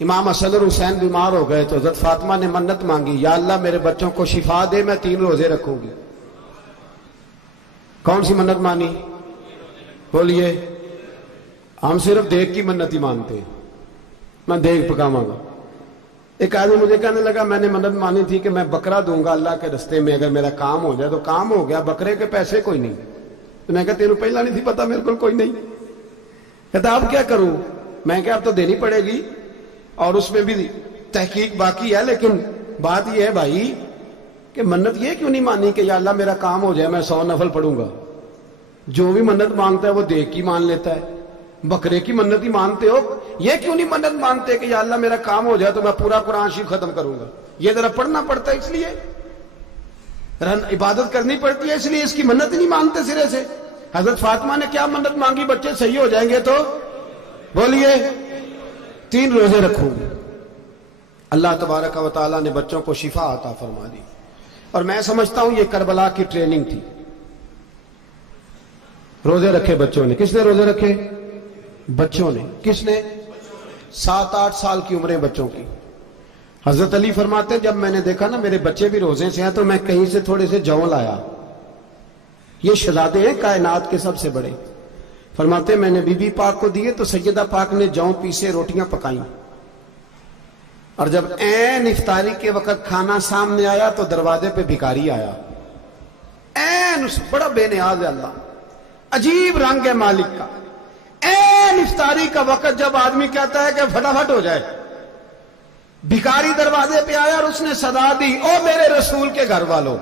امام حسن اور حسین بیمار ہو گئے تو حضرت فاطمہ نے منت مانگی، یا اللہ میرے بچوں کو شفا دے، میں 3 روزے رکھوں گی۔ کون سی منت مانی؟ بولیے۔ ہم صرف دیکھ کی منت ہی مانتے ہیں، میں دیکھ پکاواں گا۔ ایک آدمی مجھے کہنے لگا میں نے منت مانی تھی کہ میں بکرا دوں گا اللہ کے رستے میں، اگر میرا کام ہو جائے، تو کام ہو گیا، بکرے کے پیسے کوئی نہیں۔ تو میں کہا تیرے پہلا نہیں تھی پتا میرے کو کوئی نہیں؟ کہتا اب کیا کروں؟ میں کہا اب تو دینی پڑے گی، اور اس میں بھی تحقیق باقی ہے، لیکن بات یہ ہے بھائی کہ منت یہ کیوں نہیں مانی کہ یا اللہ میرا کام ہو جائے میں 100 نفل پڑھوں گا؟ جو بھی منت مانگتا ہے وہ دیکھ کی مان لیتا ہے، بکرے کی منت ہی مانتے ہو، یہ کیوں نہیں منت مانتے کہ یا اللہ میرا کام ہو جائے تو میں پورا قرآن شریف ختم کروں گا؟ یہ ذرا پڑھنا پڑتا ہے، اس لیے عبادت کرنی پڑتی ہے، اس لیے اس کی منت نہیں مانتے سرے سے۔ حضرت فاطمہ نے کیا منت مانگی؟ بچے صحیح ہو جائیں گے تو بولیے 3 روزے رکھوں گے۔ اللہ تبارک و تعالیٰ نے بچوں کو شفا عطا فرما دی، اور میں سمجھتا ہوں یہ کربلا کی ٹریننگ تھی۔ روزے رکھے بچوں نے۔ کس نے روزے رکھے؟ بچوں نے۔ کس نے؟ 7-8 سال کی عمریں بچوں کی۔ حضرت علی فرماتے ہیں جب میں نے دیکھا نا میرے بچے بھی روزے سے ہیں تو میں کہیں سے تھوڑے سے جوں لایا، یہ شہزادے ہیں کائنات کے سب سے بڑے۔ فرماتے ہیں میں نے بی بی پاک کو دیے تو سیدہ پاک نے جوں پیسے روٹیاں پکائیں، اور جب عین افطاری کے وقت کھانا سامنے آیا تو دروازے پہ بھکاری آیا، عین بڑا بے نیاز ہے اللہ، عجیب رنگ ہے مالک کا۔ عین افطاری کا وقت جب آدمی کہتا ہے کہ فٹافٹ ہو جائے، بھکاری دروازے پہ آیا اور اس نے صدا دی، او میرے رسول کے گھر والوں،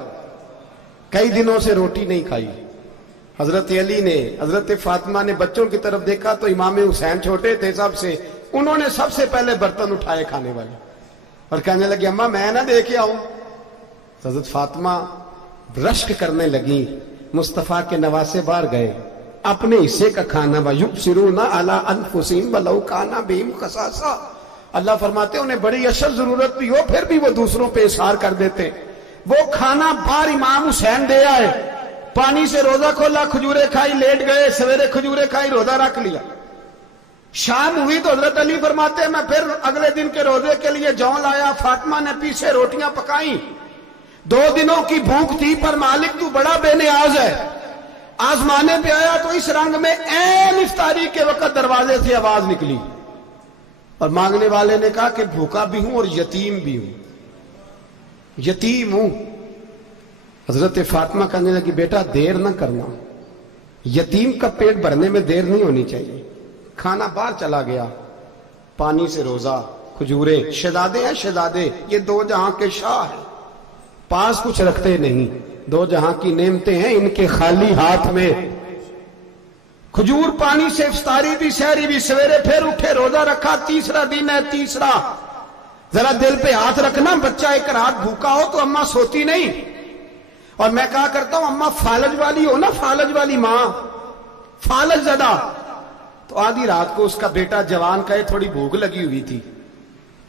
کئی دنوں سے روٹی نہیں کھائی۔ حضرت علی نے، حضرت فاطمہ نے بچوں کی طرف دیکھا تو امام حسین چھوٹے تھے سب سے، انہوں نے سب سے پہلے برتن اٹھائے کھانے والے، اور کہنے لگی اماں میں نہ دے کے آؤں۔ حضرت فاطمہ رشک کرنے لگی، مصطفیٰ کے نواسے باہر گئے، اپنے حصے کا کھانا وَيُبْصِرُونَ عَلَىٰ أَنفُسِهِمْ وَلَوْ كَانَ بِهِمْ خَصَاصَةٌ۔ اللہ فرماتے انہیں بڑی اشد ضرورت بھی ہو پھر بھی وہ دوسروں پہ اصرار کر دیتے۔ وہ کھانا باہر امام حسین دے آئے، پانی سے روزہ کھولا، کھجورے کھائی، لیٹ گئے، سویرے کھجورے کھائی، روزہ رکھ لیا۔ شام ہوئی تو حضرت علی فرماتے ہیں میں پھر اگلے دن کے روزے کے لیے جوں لایا، فاطمہ نے پیچھے روٹیاں پکائیں۔ 2 دنوں کی بھوک تھی پر مالک تو بڑا بے نیاز ہے، آزمانے پہ آیا تو اس رنگ میں عین افطاری کے وقت دروازے سے آواز نکلی، اور مانگنے والے نے کہا کہ بھوکا بھی ہوں اور یتیم بھی ہوں، یتیم ہوں۔ حضرت فاطمہ کہنے لگی بیٹا دیر نہ کرنا، یتیم کا پیٹ بھرنے میں دیر نہیں ہونی چاہیے۔ کھانا باہر چلا گیا، پانی سے روزہ، کھجورے، شہزادے ہیں شہزادے، یہ 2 جہاں کے شاہ ہیں، پاس کچھ رکھتے نہیں، 2 جہاں کی نعمتیں ہیں ان کے خالی ہاتھ میں۔ کھجور پانی سے افطاری بھی سحری بھی، سویرے پھر اٹھے روزہ رکھا، تیسرا دن ہے تیسرا۔ ذرا دل پہ ہاتھ رکھنا، بچہ ایک رات بھوکا ہو تو اماں سوتی نہیں، اور میں کہا کرتا ہوں اماں فالج والی ہو نا، فالج والی ماں، فالج زدہ، تو آدھی رات کو اس کا بیٹا جوان کہے تھوڑی بھوک لگی ہوئی تھی،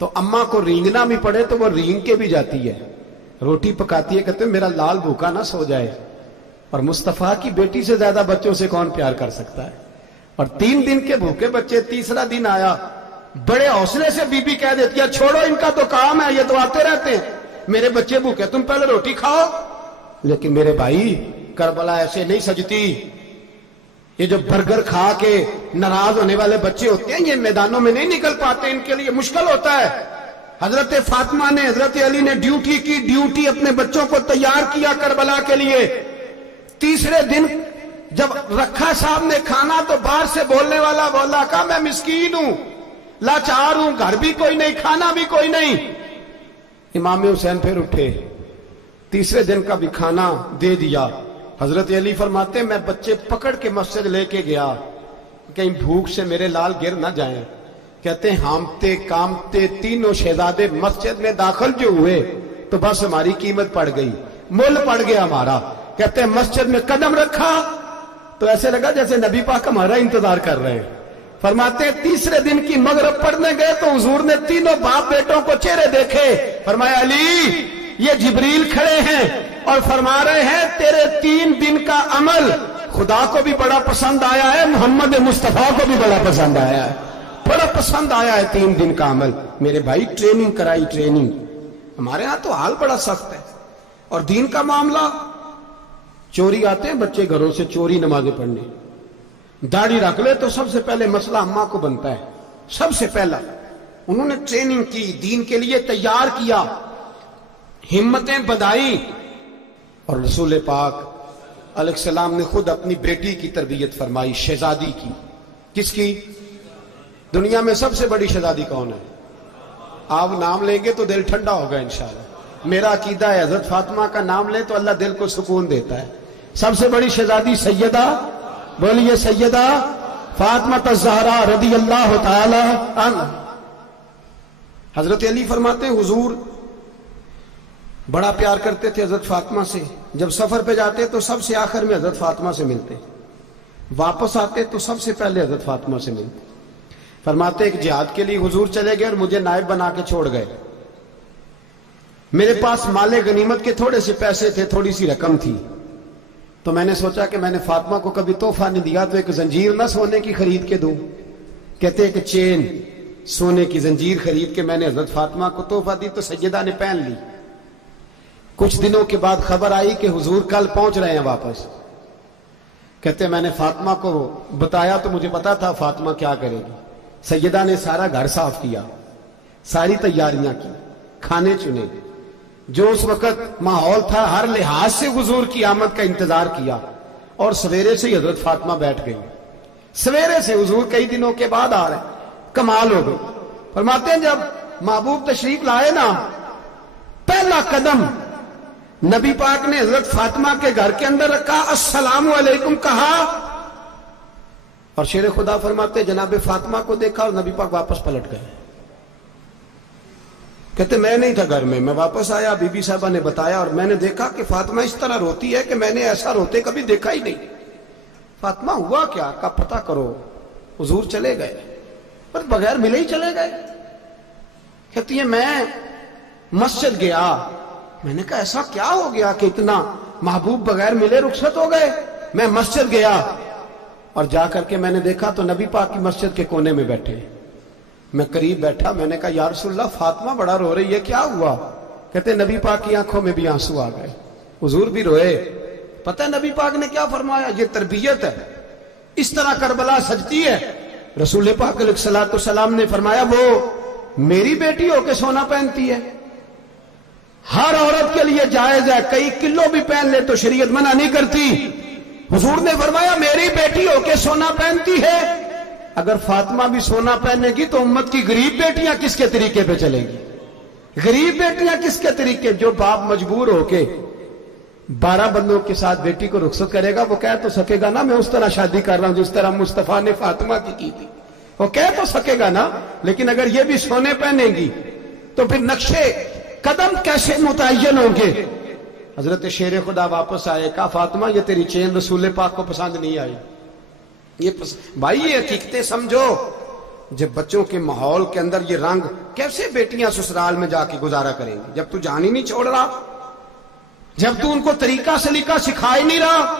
تو اماں کو رینگنا بھی پڑے تو وہ رینگ کے بھی جاتی ہے، روٹی پکاتی ہے، کہتے ہیں میرا لال بھوکا نہ سو جائے۔ اور مصطفیٰ کی بیٹی سے زیادہ بچوں سے کون پیار کر سکتا ہے؟ اور 3 دن کے بھوکے بچے، تیسرا دن آیا، بڑے حوصلے سے بی بی کہہ دیتی ہے چھوڑو ان کا تو کام ہے، یہ تو آتے رہتے ہیں، میرے بچے بھوکے تم پہلے روٹی کھاؤ۔ لیکن میرے بھائی کربلا ایسے نہیں سجتی، یہ جو برگر کھا کے ناراض ہونے والے بچے ہوتے ہیں یہ میدانوں میں نہیں نکل پاتے، ان کے لیے مشکل ہوتا ہے۔ حضرت فاطمہ نے، حضرت علی نے ڈیوٹی کی، ڈیوٹی اپنے بچوں کو تیار کیا کربلا کے لیے۔ تیسرے دن جب رکھا صاحب نے کھانا تو باہر سے بولنے والا بولا کہا میں مسکین ہوں، لاچار ہوں، گھر بھی کوئی نہیں، کھانا بھی کوئی نہیں۔ امام حسین پھر اٹھے، تیسرے دن کا بھی کھانا دے دیا۔ حضرت علی فرماتے ہیں میں بچے پکڑ کے مسجد لے کے گیا، کہیں بھوک سے میرے لال گر نہ جائیں۔ کہتے ہیں ہامتے کامتے تینوں شہزادے مسجد میں داخل جو ہوئے تو بس ہماری قیمت پڑ گئی، مول پڑ گیا ہمارا۔ کہتے ہیں مسجد میں قدم رکھا تو ایسے لگا جیسے نبی پاک ہمارا انتظار کر رہے ہیں۔ فرماتے ہیں تیسرے دن کی مغرب پڑھنے گئے تو حضور نے تینوں باپ بیٹوں کو چہرے دیکھے، فرمایا علی یہ جبریل کھڑے ہیں اور فرما رہے ہیں تیرے 3 دن کا عمل خدا کو بھی بڑا پسند آیا ہے، محمد مصطفیٰ کو بھی بڑا پسند آیا ہے۔ بڑا پسند آیا ہے 3 دن کا عمل. میرے بھائی ٹریننگ کرائی, ٹریننگ. ہمارے ہاں تو حال بڑا سخت ہے. اور دین کا معاملہ, چوری آتے ہیں بچے گھروں سے چوری نمازیں پڑھنے, داڑھی رکھ لے تو سب سے پہلے مسئلہ اماں کو بنتا ہے. سب سے پہلا انہوں نے ٹریننگ کی, دین کے لیے تیار کیا, ہمتیں بدائی. اور رسول پاک علیہ السلام نے خود اپنی بیٹی کی تربیت فرمائی, شہزادی کی. کس کی؟ دنیا میں سب سے بڑی شہزادی کون ہے؟ آپ نام لیں گے تو دل ٹھنڈا ہوگا انشاءاللہ. میرا عقیدہ ہے حضرت فاطمہ کا نام لیں تو اللہ دل کو سکون دیتا ہے. سب سے بڑی شہزادی سیدہ, بولیے سیدہ فاطمہ الزہرا رضی اللہ تعالی عنہ. حضرت علی فرماتے ہیں حضور بڑا پیار کرتے تھے حضرت فاطمہ سے. جب سفر پہ جاتے تو سب سے آخر میں حضرت فاطمہ سے ملتے, واپس آتے تو سب سے پہلے حضرت فاطمہ سے ملتے. فرماتے ایک جہاد کے لیے حضور چلے گئے اور مجھے نائب بنا کے چھوڑ گئے. میرے پاس مال غنیمت کے تھوڑے سے پیسے تھے, تھوڑی سی رقم تھی, تو میں نے سوچا کہ میں نے فاطمہ کو کبھی تحفہ نہیں دیا تو ایک زنجیر نہ سونے کی خرید کے دوں. کہتے ہیں کہ چین سونے کی زنجیر خرید کے میں نے حضرت فاطمہ کو تحفہ دی تو سیدہ نے پہن لی. کچھ دنوں کے بعد خبر آئی کہ حضور کل پہنچ رہے ہیں واپس. کہتے ہیں میں نے فاطمہ کو بتایا تو مجھے پتا تھا فاطمہ کیا کرے گی. سیدہ نے سارا گھر صاف کیا, ساری تیاریاں کی, کھانے چنے, جو اس وقت ماحول تھا ہر لحاظ سے حضور کی آمد کا انتظار کیا. اور سویرے سے ہی حضرت فاطمہ بیٹھ گئی. سویرے سے حضور کئی دنوں کے بعد آ رہے ہیں, کمال ہو گئی. فرماتے ہیں جب محبوب تشریف لائے نا, پہلا قدم نبی پاک نے حضرت فاطمہ کے گھر کے اندر رکھا, السلام علیکم کہا, اور شیر خدا فرماتے جناب فاطمہ کو دیکھا اور نبی پاک واپس پلٹ گئے. کہتے میں نہیں تھا گھر میں واپس آیا, بی بی صاحبہ نے بتایا اور میں نے دیکھا کہ فاطمہ اس طرح روتی ہے کہ میں نے ایسا روتے کبھی دیکھا ہی نہیں. فاطمہ ہوا کیا؟ کا پتہ کرو. حضور چلے گئے پر بغیر ملے ہی چلے گئے. کہتی ہے میں مسجد گیا, میں نے کہا ایسا کیا ہو گیا کہ اتنا محبوب بغیر ملے رخصت ہو گئے. میں مسجد گیا اور جا کر کے میں نے دیکھا تو نبی پاک کی مسجد کے کونے میں بیٹھے. میں قریب بیٹھا, میں نے کہا یا رسول اللہ فاطمہ بڑا رو رہی ہے, کیا ہوا؟ کہتے نبی پاک کی آنکھوں میں بھی آنسو آ گئے, حضور بھی روئے. پتہ ہے نبی پاک نے کیا فرمایا؟ یہ تربیت ہے, اس طرح کربلا سجتی ہے. رسول پاک علیہ الصلوۃ والسلام نے فرمایا وہ میری بیٹی ہو کے سونا پہنتی ہے, ہر عورت کے لیے جائز ہے, کئی کلو بھی پہن لے تو شریعت منع نہیں کرتی. حضور نے فرمایا میری بیٹی ہو کے سونا پہنتی ہے. اگر فاطمہ بھی سونا پہنے گی تو امت کی غریب بیٹیاں کس کے طریقے پہ چلیں گی؟ غریب بیٹیاں کس کے طریقے؟ جو باپ مجبور ہو کے 12 بندوں کے ساتھ بیٹی کو رخصت کرے گا وہ کہہ تو سکے گا نا میں اس طرح شادی کر رہا ہوں جس طرح مصطفیٰ نے فاطمہ کی تھی, وہ کہہ تو سکے گا نا. لیکن اگر یہ بھی سونے پہنے گی تو پھر نقشے قدم کیسے متعین ہوں گے؟ حضرت شیر خدا واپس آئے, کہا فاطمہ یہ تیری چین رسول پاک کو پسند نہیں آئی. بھائی یہ حقیقتیں سمجھو. جب بچوں کے ماحول کے اندر یہ رنگ, کیسے بیٹیاں سسرال میں جا کے گزارا کریں گی جب تو جان ہی نہیں چھوڑ رہا, جب تو ان کو طریقہ سلیقہ سکھا ہی نہیں رہا.